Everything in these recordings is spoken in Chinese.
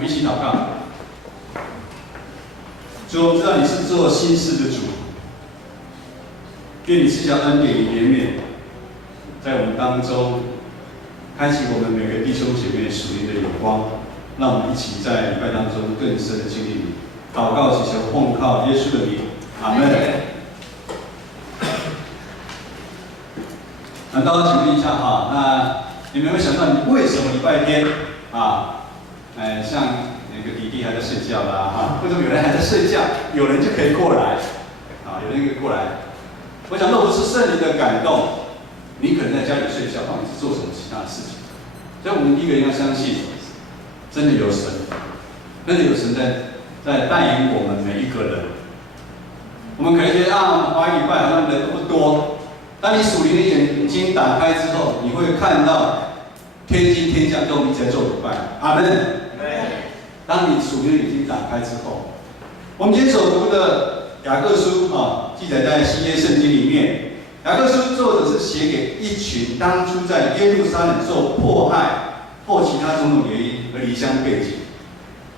们一起祷告。主，我知道你是做新事的主，愿你赐下恩典与怜悯，在我们当中开启我们每个弟兄姐妹属灵的眼光，让我们一起在礼拜当中更深的经历你。祷告祈求奉靠耶稣的名，阿门。那大家请问一下哈，那你们有没有想到你为什么礼拜天啊，像那个弟弟还在睡觉啦哈，为什么有人还在睡觉，有人就可以过来啊，有人可以过来。我想若不是圣灵的感动，你可能在家里睡觉，到底是做什么其他的事情？所以我们第一个要相信，真的有神，真的有神在带领我们每一个人。我们可能觉得啊，华语礼拜好像人都不多。当你属灵的眼睛打开之后，你会看到天津天降跟我们一起来做礼拜。阿门。当你属灵的眼睛打开之后，我们今天所读的雅各书啊，记载在新约圣经里面。雅各书作者是写给一群当初在耶路撒冷受迫害或其他种种原因而离乡背井。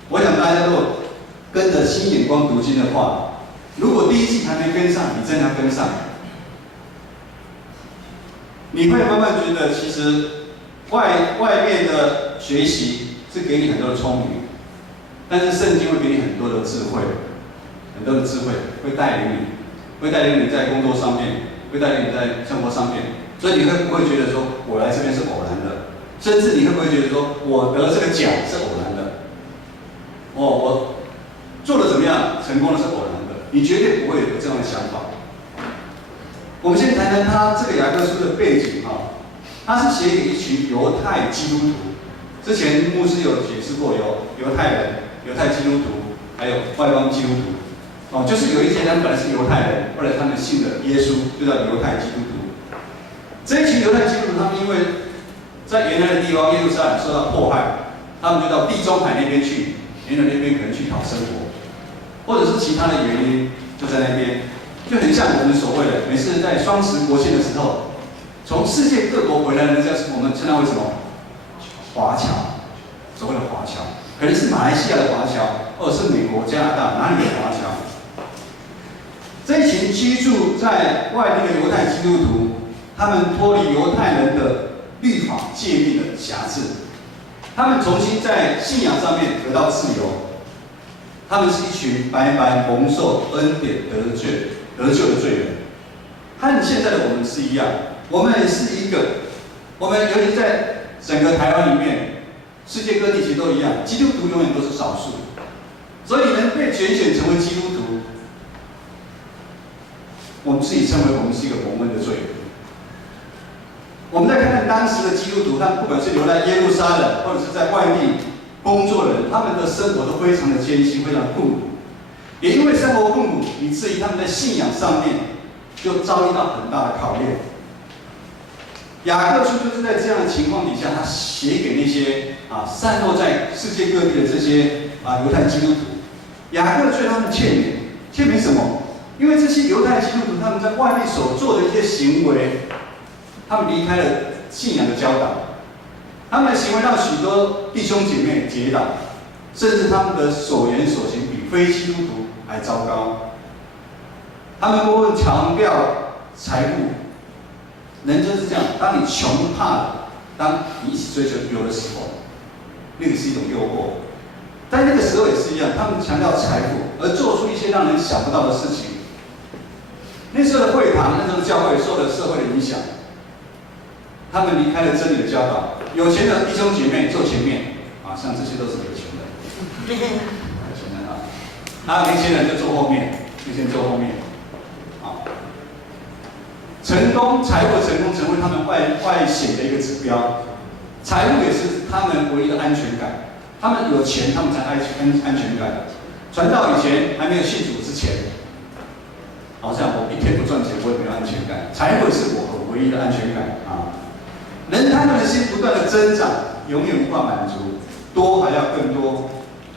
我想大家如果跟着新眼光读经的话，如果第一季还没跟上，你真的要跟上。你会慢慢觉得，其实外面的学习是给你很多的聪明，但是圣经会给你很多的智慧，很多的智慧会带领你在工作上面，会带领你在生活上面。所以你会不会觉得说，我来这边是偶然的？甚至你会不会觉得说，我得这个奖是偶然的？我做的怎么样，成功的是偶然的？你绝对不会有这样的想法。我们先谈谈他这个雅各书的背景啊，他是写给一群犹太基督徒。之前牧师有解释过，有犹太人、犹太基督徒，还有外邦基督徒。哦，就是有一些人本来是犹太人，后来他们信了耶稣，就叫犹太基督徒。这一群犹太基督徒，他们因为在原来的地方耶路撒冷受到迫害，他们就到地中海那边去，沿着那边可能去讨生活，或者是其他的原因，就在那边。就很像我们所谓的，每次在双十国庆的时候，从世界各国回来的人，我们称它为什么？华侨，所谓的华侨，可能是马来西亚的华侨，或者是美国、加拿大哪里的华侨。这一群居住在外地的犹太基督徒，他们脱离犹太人的律法诫命的辖制，他们重新在信仰上面得到自由。他们是一群白白蒙受恩典得救的罪人，和现在的我们是一样。我们也是一个，我们尤其在整个台湾里面，世界各地其实都一样，基督徒永远都是少数。所以能被拣选成为基督徒，我们自己称为我们是一个蒙恩的罪人。我们再看看当时的基督徒，他们不管是留在耶路撒冷，或者是在外地工作的人，他们的生活都非常的艰辛，非常困苦。也因为生活困苦，以至于他们在信仰上面就遭遇到很大的考验。雅各书就是在这样的情况底下，他写给那些散落在世界各地的这些犹太基督徒。雅各对他们劝勉什么？因为这些犹太基督徒他们在外面所做的一些行为，他们离开了信仰的教导，他们的行为让许多弟兄姐妹跌倒，甚至他们的所言所行比非基督徒还糟糕。他们过分强调财富，人就是这样，当你穷怕了，当你一起追求有的时候，那个是一种诱惑。在那个时候也是一样，他们强调财富，而做出一些让人想不到的事情。那时候的会堂，那时候的教会受了社会的影响，他们离开了真理的教导。有钱的弟兄姐妹坐前面，像这些都是有钱的，有钱人啊。那年轻人就坐后面，坐后面。成功，财务的成功成为他们外显的一个指标，财务也是他们唯一的安全感。他们有钱，他们才安全感。传道以前还没有信主之前，好像我一天不赚钱，我也没有安全感。财富是我唯一的安全感啊！人他们的心不断的增长，永远无法满足，多还要更多，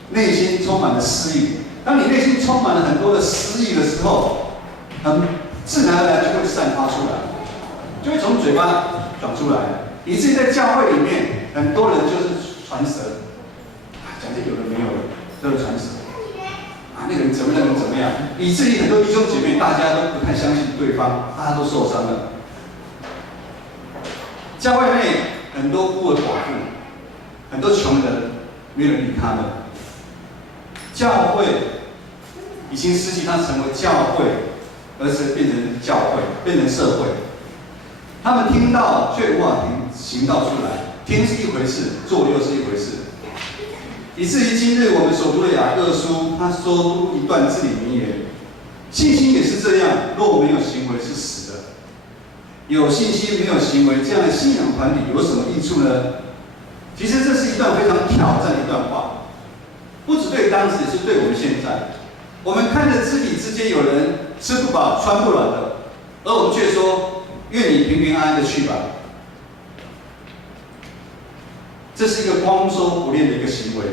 内心充满了私欲。当你内心充满了很多的私欲的时候，很自然而然就会散发出来，就会从嘴巴转出来，以至于在教会里面，很多人就是传舌，讲的有的没有的，都是传舌。那个人怎么样，那个人怎么样，以至于很多弟兄姐妹大家都不太相信对方，大家都受伤了。教会内很多孤儿寡妇，很多穷人，没有人理他们。教会已经失去它成为教会，而是变成教会，变成社会。他们听到却无法行道出来，听是一回事，做又是一回事。以至于今日我们所读的雅各书，他说出一段至理名言：信心也是这样，若没有行为是死的。有信心没有行为，这样的信仰团体有什么益处呢？其实这是一段非常挑战的一段话，不只对当时，也是对我们现在。我们看着肢体之间有人吃不饱穿不暖的，而我们却说愿你平平安安的去吧。这是一个光说不练的一个行为。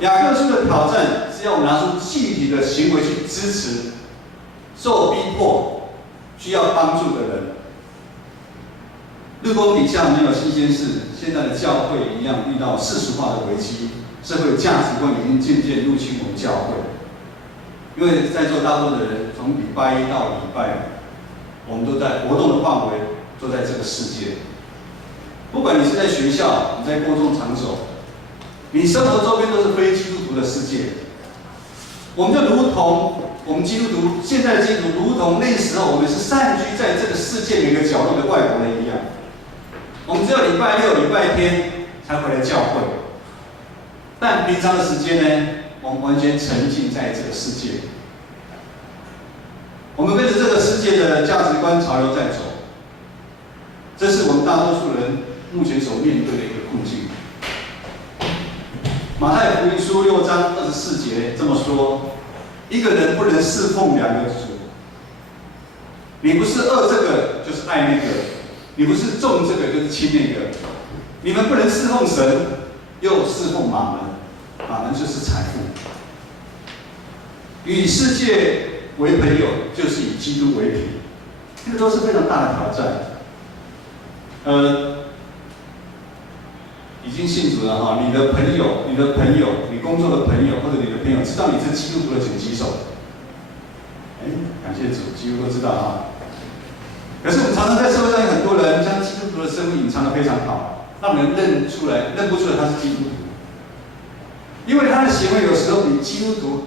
雅各书的挑战是要我们拿出具体的行为去支持受逼迫、需要帮助的人。日光底下没有新鲜事，现在的教会一样遇到世俗化的危机，社会价值观已经渐渐入侵我们教会。因为在座大部分的人，从礼拜一到礼拜五，我们都在活动的范围都在这个世界。不管你是在学校，你在公众场所，你生活周边都是非基督徒的世界。我们就如同我们基督徒，现在的基督徒，如同那时候我们是散居在这个世界每个角落的外国人一样。我们只有礼拜六、礼拜天才回来教会，但平常的时间呢，我们完全沉浸在这个世界。我们跟着这个世界的价值观潮流在走，这是我们大多数人目前所面对的一个困境。马太福音书6章24节这么说：一个人不能侍奉两个主，你不是恶这个就是爱那个，你不是重这个就是轻那个，你们不能侍奉神又侍奉马门，马门就是财富。与世界为朋友，就是以基督为敌，这个都是非常大的挑战。已经信主了哈，你的朋友、你工作的朋友或者你的朋友，知道你是基督徒的请举手。感谢主，几乎都知道哈。可是我们常常在社会上有很多人将基督徒的身份隐藏得非常好，让人认不出来他是基督徒，因为他的行为有时候比基督徒、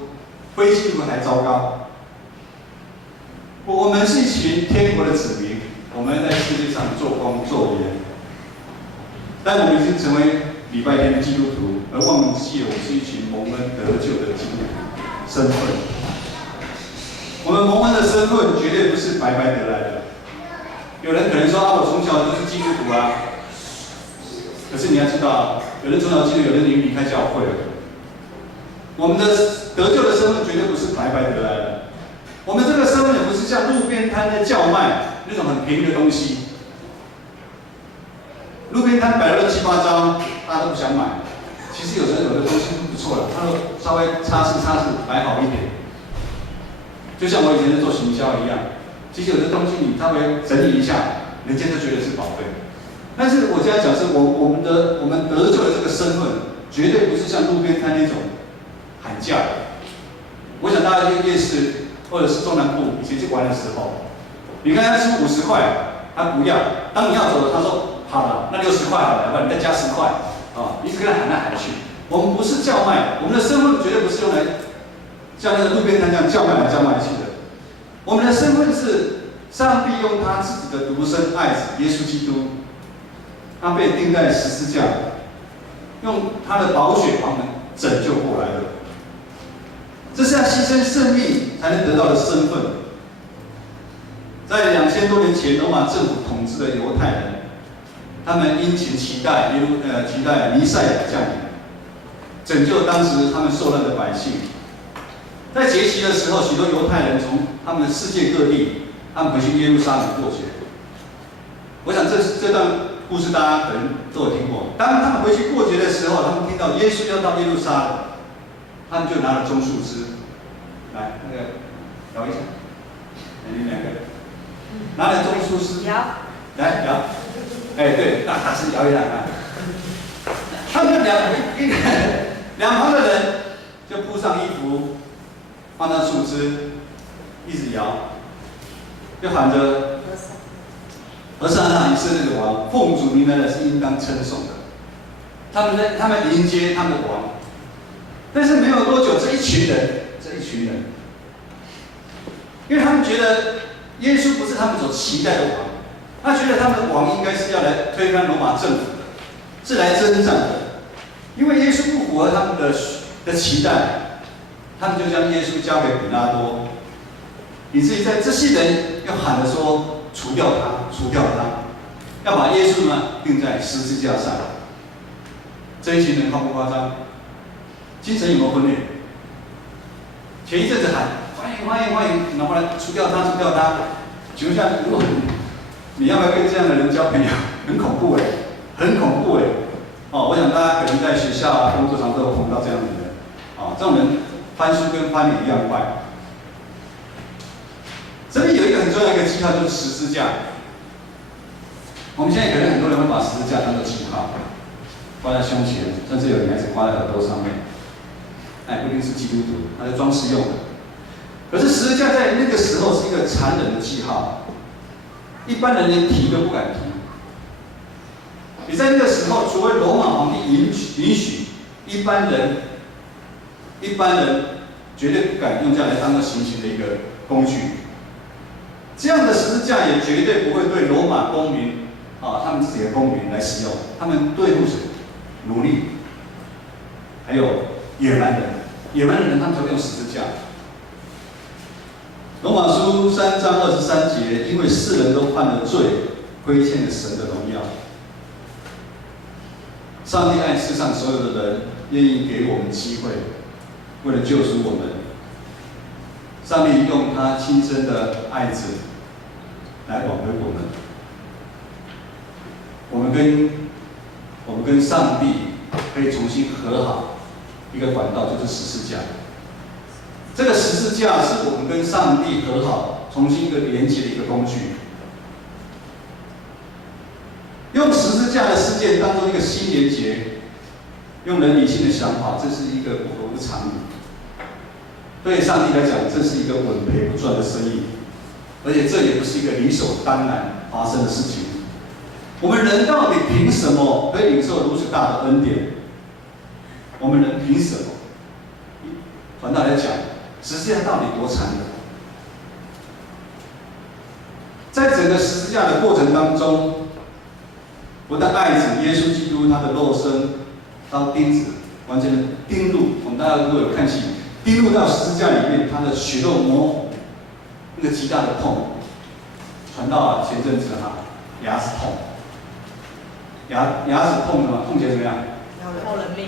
非基督徒还糟糕。我们是一群天国的子民，我们在世界上做光做盐，但我们已经成为礼拜天的基督徒，而忘记了我们是一群蒙恩得救的基督徒身份。我们蒙恩的身份绝对不是白白得来的。有人可能说我从小就是基督徒啊，可是你要知道，有人从小基督徒，有人已经离开教会了。我们的得救的身份绝对不是白白得来的。我们这个身份也不是像路边摊在叫卖那种很便宜的东西。路边摊摆了7、8张，大家都不想买。其实有时候有的东西不错了，它都稍微擦拭摆好一点。就像我以前在做行销一样，其实有的东西你稍微整理一下，人家就觉得是宝贝。但是我这样讲是我们得救的这个身份，绝对不是像路边摊那种喊价的。我想大家去夜市或者是中南部以前去玩的时候，你看他出50块，他不要，当你要走了，他说好了，那60块好了，不然你再加10块啊，一直跟他喊来喊去。我们不是叫卖，我们的身份绝对不是用来像那个路边摊这样叫卖来叫卖去的。我们的身份是上帝用他自己的独生爱子耶稣基督，他被钉在十字架，用他的宝血把我们拯救过来的。这是要牺牲生命才能得到的身份。在2000多年前，罗马政府统治的犹太人，他们殷勤期待弥赛亚降临，拯救当时他们受难的百姓。在节期的时候，许多犹太人从他们的世界各地，他们回去耶路撒冷过节。我想这段故事大家可能都有听过。当他们回去过节的时候，他们听到耶稣要到耶路撒冷，他们就拿了棕树枝，来那个摇一下，你们2个拿了棕树枝，来摇，对，大声摇一下啊！他们就两旁的人就铺上衣服，放上树枝，一直摇，就喊着：“和散那，以色列的王，奉主名来的是应当称颂的。”他们迎接他们的王，但是没有多久，这一群人，因为他们觉得耶稣不是他们所期待的王，他觉得他们的王应该是要来推翻罗马政府的，是来征战的。因为耶稣不符合他们的期待，他们就将耶稣交给比拉多，以至于在这些人要喊着说：“除掉他，除掉他，要把耶稣呢钉在十字架上。”这一群人夸不夸张？精神有没有分裂？前一阵子喊欢迎欢迎欢迎，然后呢除掉他，除掉他。请问一下，如果你要不要跟这样的人交朋友？很恐怖哎，很恐怖哎。哦，我想大家可能在学校啊、工作上都有碰到这样的人。哦，这种人翻书跟翻脸一样快。这边有一个很重要的一个记号，就是十字架。我们现在可能很多人会把十字架当做记号。挂在胸前，甚至有女孩子挂在耳朵上面，不一定是基督徒，它是装饰用的。可是十字架在那个时候是一个残忍的记号，一般人连提都不敢提。你在那个时候，除非罗马皇帝允许，一般人绝对不敢用这样来当做行刑的一个工具。这样的十字架也绝对不会对罗马公民他们自己的公民来使用，他们对付谁？奴隶，还有野蛮人，他们才会用十字架。罗马书3章23节，因为世人都犯了罪，亏欠了神的荣耀。上帝爱世上所有的人，愿意给我们机会，为了救赎我们。上帝用他亲生的爱子来挽回我们。我们跟上帝可以重新和好，一个管道就是十字架。这个十字架是我们跟上帝和好、重新一个连接的一个工具。用十字架的事件当做一个新连结，用人理性的想法，这是一个不合乎常理。对上帝来讲，这是一个稳赔不赚的生意，而且这也不是一个理所当然发生的事情。我们人到底凭什么可以领受如此大的恩典？我们人凭什么？传道来讲，十字架到底多残忍？在整个十字架的过程当中，我的爱子耶稣基督他的肉身当钉子完全的钉入，我们大家如果有看戏，钉入到十字架里面，他的血肉模糊，那个极大的痛。传道前阵子牙齿痛。牙齿痛的嘛，痛起来怎么样？要人命。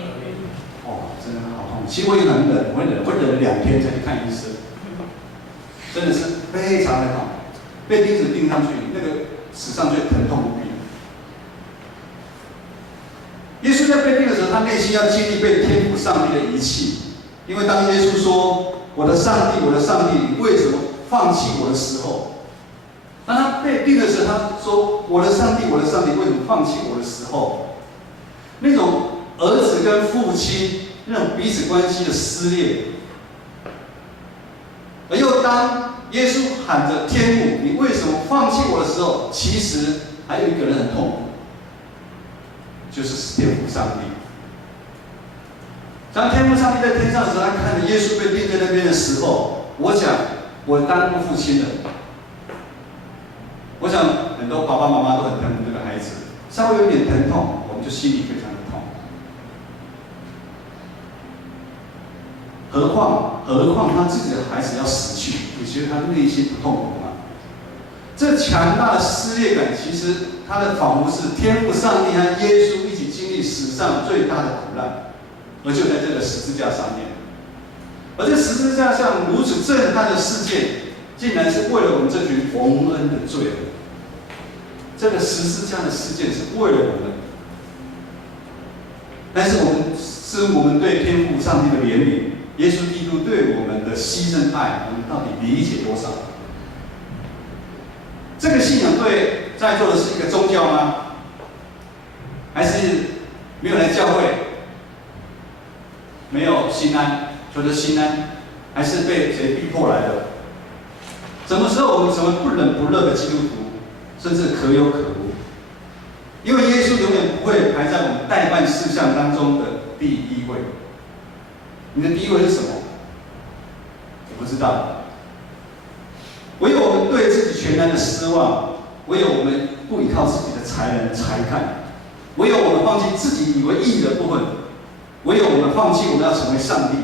真的好痛。其实我也很忍，我忍了2天才去看医生，真的是非常的痛。被钉子钉上去，那个史上最疼痛无比。耶稣在被钉的时候，他内心要经历被天父上帝的遗弃，因为当耶稣说：“我的上帝，我的上帝，你为什么放弃我的时候？”当他被钉的时候，他说：“我的上帝，我的上帝，为什么放弃我的时候？”那种儿子跟父亲那种彼此关系的撕裂，而又当耶稣喊着天父，你为什么放弃我的时候，其实还有一个人很痛苦，就是天父上帝。当天父上帝在天上的时候，他看着耶稣被钉在那边的时候，我想我当过父亲的。我想很多爸爸妈妈都很疼这个孩子，稍微有点疼痛，我们就心里非常的痛。何况他自己的孩子要死去，你觉得他内心不痛苦吗？这强大的撕裂感，其实他的仿佛是天父上帝和耶稣一起经历史上最大的苦难，而就在这个十字架上面。而这十字架上如此震撼的事件，竟然是为了我们这群蒙恩的罪人。这个十字架的事件是为了我们，但是我们对天父上帝的怜悯，耶稣基督对我们的牺牲爱，我们到底理解多少？这个信仰对在座的是一个宗教吗？还是没有来教会？没有心安，求得心安，还是被谁逼迫来的？什么时候我们成为不冷不热的基督徒，甚至可有可无？因为耶稣永远不会排在我们待办事项当中的第一位。你的第一位是什么？我不知道。唯有我们对自己全然的失望，唯有我们不依靠自己的才能才干，唯有我们放弃自己以为义的部分，唯有我们放弃我们要成为上帝，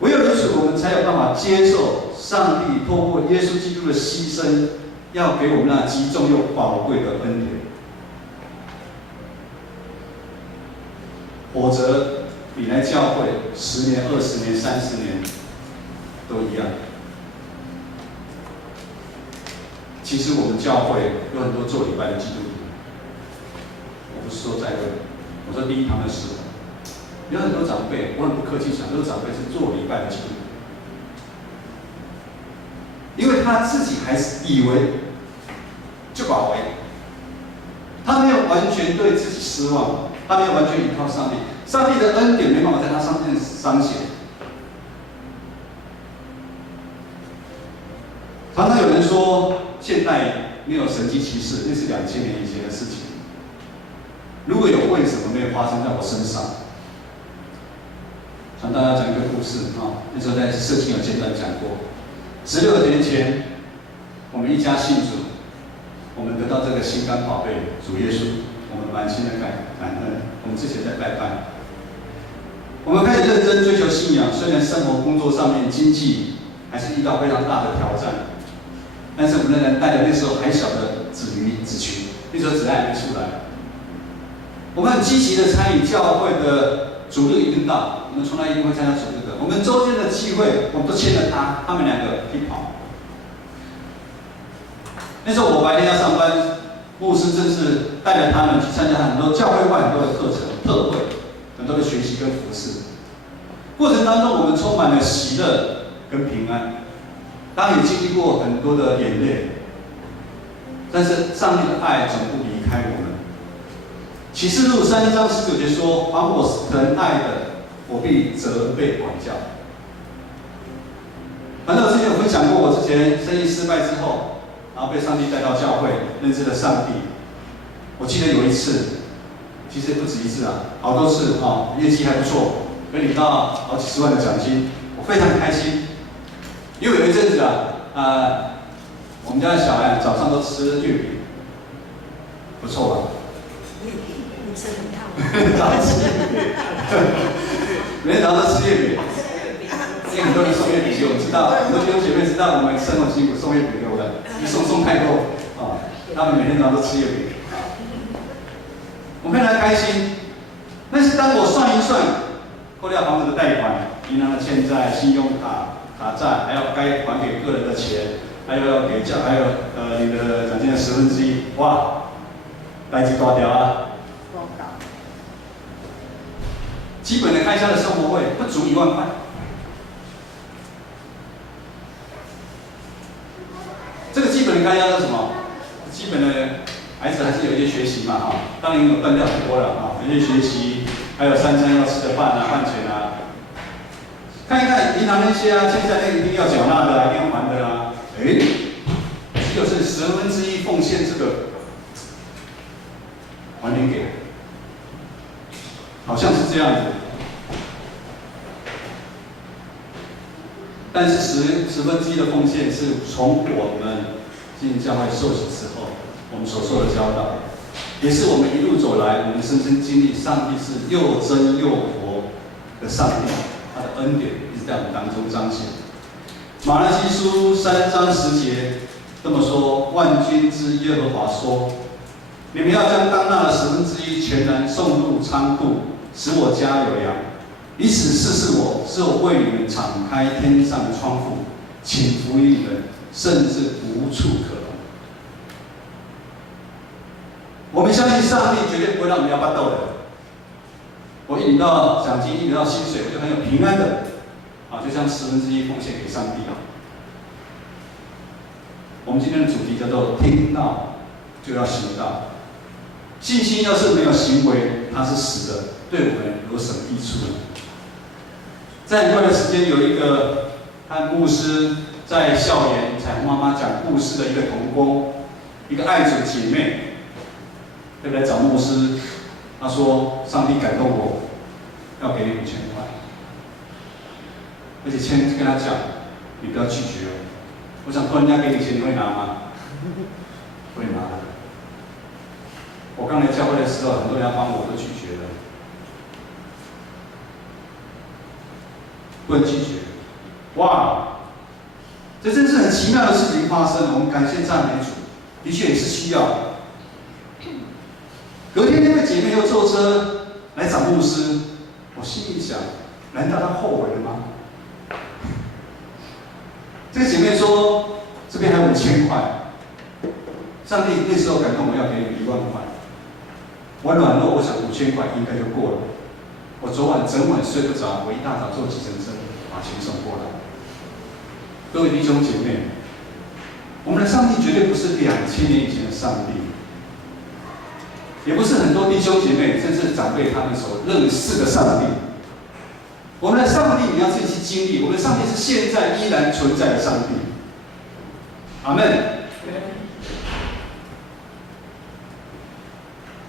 唯有如此，我们才有办法接受上帝透过耶稣基督的牺牲，要给我们那极重又宝贵的恩典。否则，你来教会10年、20年、30年都一样。其实我们教会有很多做礼拜的基督徒，我不是说在位，我说第一堂的时候，有很多长辈，我很不客气讲，很多长辈是做礼拜的基督徒，因为他自己还是以为就把为，他没有完全对自己失望，他没有完全依靠上帝，上帝的恩典没办法在他上面彰显。常常有人说，现代没有神迹奇事，那是2000年以前的事情。如果有，为什么没有发生在我身上？向大家讲一个故事啊，那时候在圣经有简短讲过。16年前，我们一家信主，我们得到这个心肝宝贝主耶稣，我们满心的感恩。我们之前在拜拜，我们开始认真追求信仰，虽然生活、工作上面、经济还是遇到非常大的挑战。但是我们仍然带着那时候还小的子女子群，那时候子还没出来。我们很积极的参与教会的主日引导，我们从来一定会参加主日的。我们周间的聚会，我们都牵着他们2个去跑。那时候我白天要上班，牧师正是带着他们去参加很多教会外很多的课程、特会，很多的学习跟服事。过程当中，我们充满了喜乐跟平安。当然也经历过很多的眼泪，但是上帝的爱总不离开我们。启示录3章19节说：“凡我疼爱的，我必责备管教。”反正我之前有分享过，我之前生意失败之后，然后被上帝带到教会，认识了上帝。我记得有一次，其实也不止一次啊，好多次啊，业绩还不错，可以领到好几10万的奖金，我非常开心。因为有一阵子我们家的小孩早上都吃月饼，不错吧？你吃很好。早上吃月饼，每天早上都吃月饼。因为很多人送月饼给我知道，很多弟兄姐妹知道我们生活辛苦，送月饼给我的，一送太多啊，他们每天早上都吃月饼。我非常开心。但是当我算一算，扣掉房子的贷款、银行的欠债、信用卡债，还有该还给个人的钱，还有要给还有你的奖金的1/10，哇，代志大条啊！基本的开销的生活费不足1万块。这个基本的开销是什么？基本的孩子还是有一些学习嘛，哈，当然有断掉很多了啊，有一些学习，还有3餐要吃的饭啊、饭钱啊。看一看银行那些欠债那一定要缴纳的啊，一定要还的啊，只有是1/10奉献这个还没给，好像是这样子。但是1/10的奉献是从我们进教会受洗之后，我们所受的教导，也是我们一路走来，我们深深经历上帝是又真又活的上帝。他的恩典一直在我们当中彰显。马拉基书3章10节这么说：“万军之耶和华说，你们要将当纳的1/10全然送入仓库，使我家有粮，以此试试我，是我为你们敞开天上的窗户，请福于你们，甚至无处可容。”我们相信上帝绝对不会让我们要巴豆的。我一领到奖金，一领到薪水，我就很有平安的，就像1/10奉献给上帝了。我们今天的主题叫做“听到就要行道”。信心要是没有行为，它是死的；对我们有什么益处呢？在一段的时间，有一个和牧师在校园彩虹妈妈讲故事的一个同工，一个爱主姐妹，对不对？找牧师，他说：“上帝感动我，要给你5000块，而且跟他讲，你不要拒绝哦。”我想说，人家给你钱，你会拿吗？会拿的。我刚来教会的时候，很多人要帮我，都拒绝了。不能拒绝。哇，这真是很奇妙的事情发生了。我们感谢赞美主，的确也是需要。隔天那位姐妹又坐车来找牧师，我心里想，难道她后悔了吗？这个姐妹说，这边还有5000块，上帝那时候感动我要给你1万块。我软弱，我想5000块应该就过了。我昨晚整晚睡不着，我一大早坐计程车把钱送过来。各位弟兄姐妹，我们的上帝绝对不是2000年以前的上帝，也不是很多弟兄姐妹甚至长辈他们所认识的上帝。我们的上帝，你要自己去经历。我们的上帝是现在依然存在的上帝。阿们。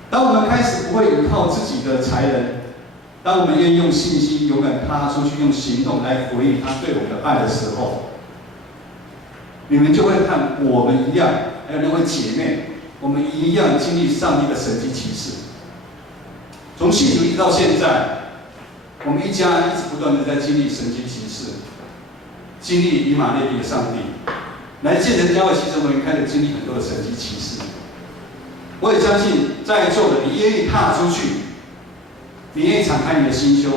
当我们开始不会依靠自己的才能，当我们愿意用信心勇敢踏出去，用行动来回应他对我们的爱的时候，你们就会看我们一样，还有那位姐妹，我们一样经历上帝的神迹奇事。从信主一直到现在，我们一家一直不断的在经历神迹奇事，经历以马内利的上帝。来建成教会，其实我们开始经历很多的神迹奇事。我也相信，在座的你愿意踏出去，你愿意敞开你的心胸，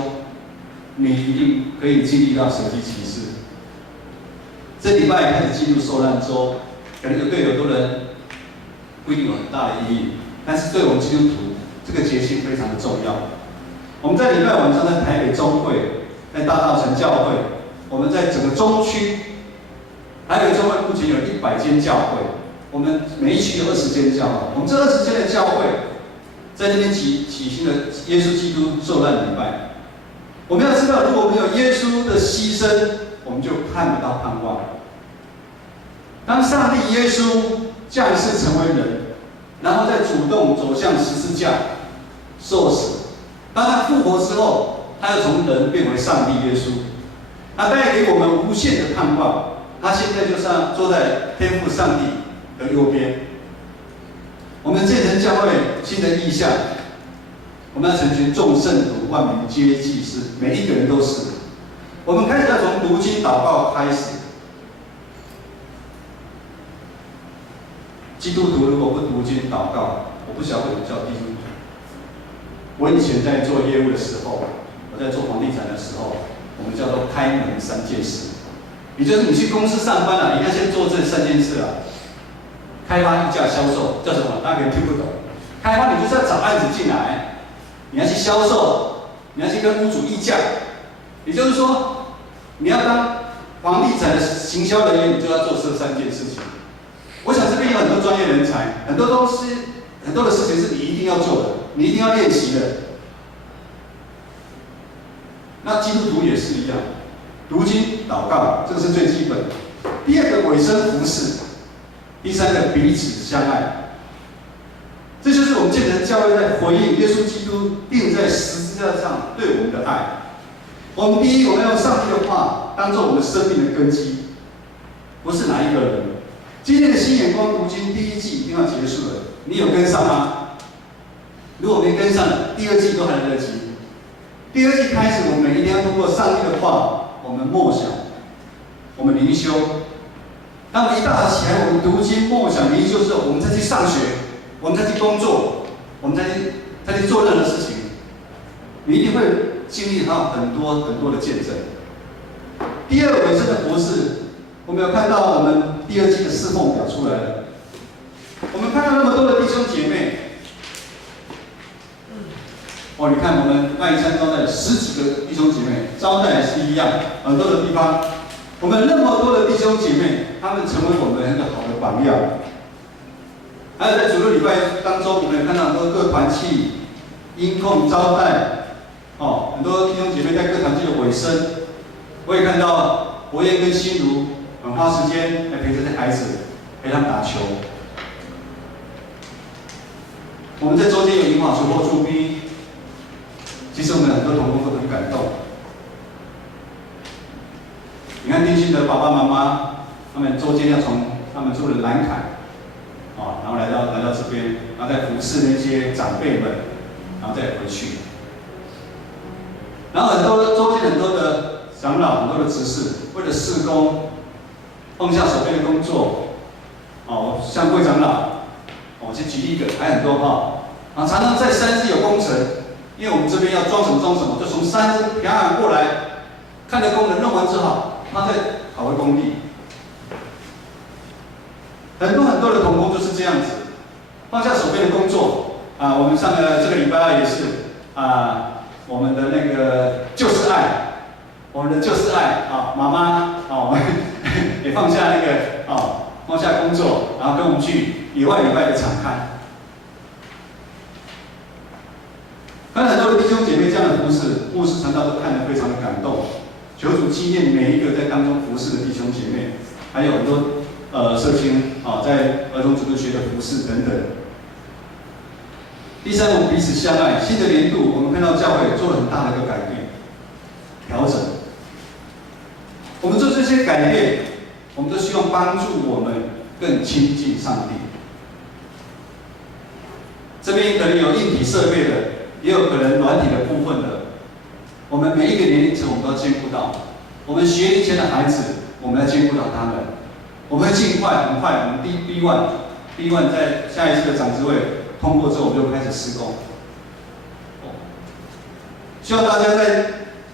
你一定可以经历到神迹奇事。这礼拜开始进入受难周，可能对很多人不一定有很大的意义，但是对我们基督徒，这个节庆非常的重要。我们在礼拜晚上在台北中会，在大稻埕教会，我们在整个中区，台北中会目前有100间教会。我们每一区有20间教会，我们这20间的教会，在那边举行了耶稣基督受难礼拜。我们要知道，如果没有耶稣的牺牲，我们就看不到盼望。当上帝耶稣降世成为人，然后再主动走向十字架受死，当他复活之后，他又从人变为上帝耶稣，他带给我们无限的盼望。他现在就像坐在天父上帝的右边。我们建成教会新的意向，我们要成全众圣徒，万民皆祭司，每一个人都是。我们开始要从读经祷告开始。基督徒如果不读经祷告，我不晓得我叫基督徒。我以前在做业务的时候，我在做房地产的时候，我们叫做开门3件事。也就是你去公司上班了，你要先做这3件事啊。开发、议价、销售叫什么？大家可能听不懂。开发你就是要找案子进来，你要去销售，你要去跟屋主议价。也就是说，你要当房地产的行销人员，你就要做这3件事情。我想这边有很多专业人才，很多的事情是你一定要做的，你一定要练习的。那基督徒也是一样，读经、祷告，这个是最基本的。第2个，委身服事；第3个，彼此相爱。这就是我们建成教会在回应耶稣基督钉在十字架上对我们的爱。我们第一，我们要用上帝的话当做我们生命的根基，不是哪一个人。今天的新眼光读经第1季一定要结束了，你有跟上吗？如果没跟上，第2季都还来得及。第2季开始，我们一定要通过上帝的话，我们默想，我们灵修。当我们一大早起来，我们读经、默想、灵修之后，我们再去上学，我们再去工作，我们再去做任何事情，你一定会经历到很多的见证。第2，委身的服事，我们有看到我们第2季的侍奉表出来了。我们看到那么多的弟兄姐妹，你看我们那一餐招待10几个弟兄姐妹，招待也是一样，很多的地方，我们那么多的弟兄姐妹，他们成为我们很好的榜样。还有在主日礼拜当中，我们有看到很多各团契、音控、招待、哦，很多弟兄姐妹在各堂祭的尾声，我也看到博彦跟心如很花时间来陪这些孩子，陪他们打球。我们在周间有银华球或驻兵，其实我们很多同工都很感动。你看丁信的爸爸妈妈，他们周间要从他们住的南坎，然后来到这边，然后再服侍那些长辈们，然后再回去。然后周间很多的长老，很多的执事，为了事工，放下手边的工作，像贵长老。我先举例一个，还很多常常在山上有工程，因为我们这边要装什么，就从山上平安过来，看着工人弄完之后，他再跑回工地。很多的同工就是这样子，放下手边的工作我们上个这个礼拜二也是我们的那个就是爱，妈妈我们也放下那个放下工作，然后跟我们去野外礼拜的场勘。看很多的弟兄姐妹这样的服侍，牧师传道都看得非常的感动。求主纪念每一个在当中服侍的弟兄姐妹，还有很多社青在儿童主日学的服侍等等。第三，我们彼此相爱。新的年度，我们看到教会做了很大的一个改变、调整。我们做这些改变，我们都希望帮助我们更亲近上帝。这边可能有硬体设备的，也有可能软体的部分的。我们每一个年龄层，我们都要兼顾到。我们学龄前的孩子，我们要兼顾到他们。我们会尽快、很快，我们B1在下一次的长职会通过之后，我们就开始施工。希望大家在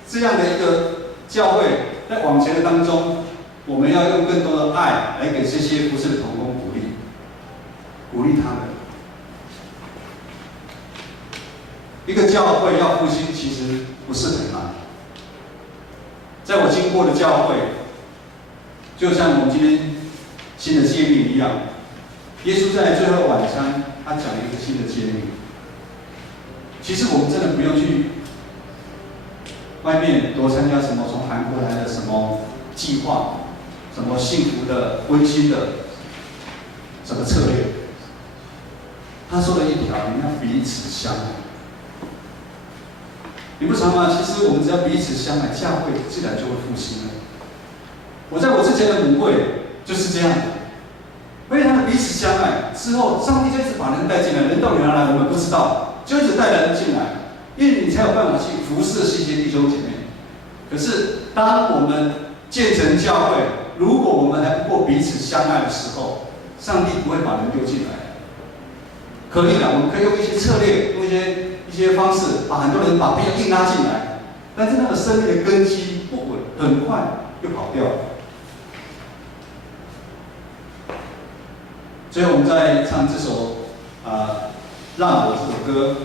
这样的一个教会，在往前的当中，我们要用更多的爱来给这些服侍的同工鼓励他们。一个教会要复兴，其实不是很难。在我经过的教会，就像我们今天新的诫命一样，耶稣在最后晚餐，他讲了一个新的诫命。其实我们真的不用去外面多参加什么从韩国来的什么计划，什么幸福的、温馨的什么策略。他说了一条，你要彼此相爱。你不常吗？其实我们只要彼此相爱，教会自然就会复兴了。我在我之前的母会就是这样的，因为他们彼此相爱之后，上帝就一直把人带进来，人到哪来我们不知道，就一直带人进来，因为你才有办法去服侍这些弟兄姐妹。可是当我们建成教会，如果我们还不够彼此相爱的时候，上帝不会把人丢进来。可以的，我们可以用一些策略，用一些方式，把很多人把朋友硬拉进来，但是那个生命的根基不稳，很快就跑掉了。所以我们在唱这首让我这首歌，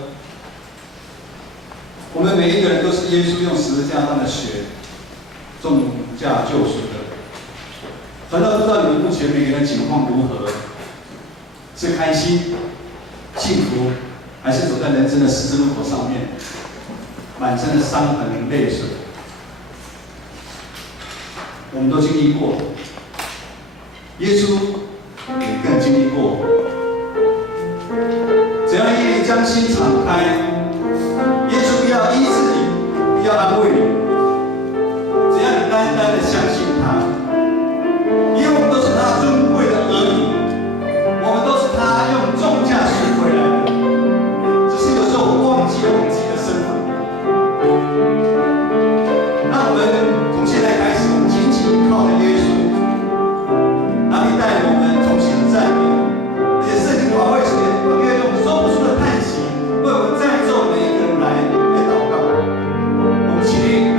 我们每一个人都是耶稣用十字架上的血重价救赎的。传道不知道你们目前每个人情况如何？是开心、幸福，还是走在人生的十字路口上面，满身的伤痕、泪水？我们都经历过，耶稣也更经历过。只要愿意将心敞开，耶稣不要医治你，不要安慰你，只要你单单的相信他，因为我们都是他尊贵的儿女，我们都是他用重价赎回来的。只是有时候我们忘记了我们自己的身份。那我们从现在开始，我们紧紧靠着耶稣，他必带我们重新站立。而且圣经保卫时我们要用说不出的叹息，为我们在座每一个人来祷告。我们起立。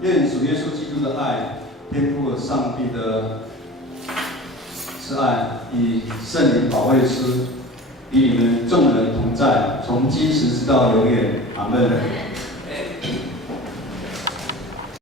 愿主耶稣基督的爱、天父上帝的慈爱与圣灵保惠师与你们众人同在，从今时直到永远。阿门。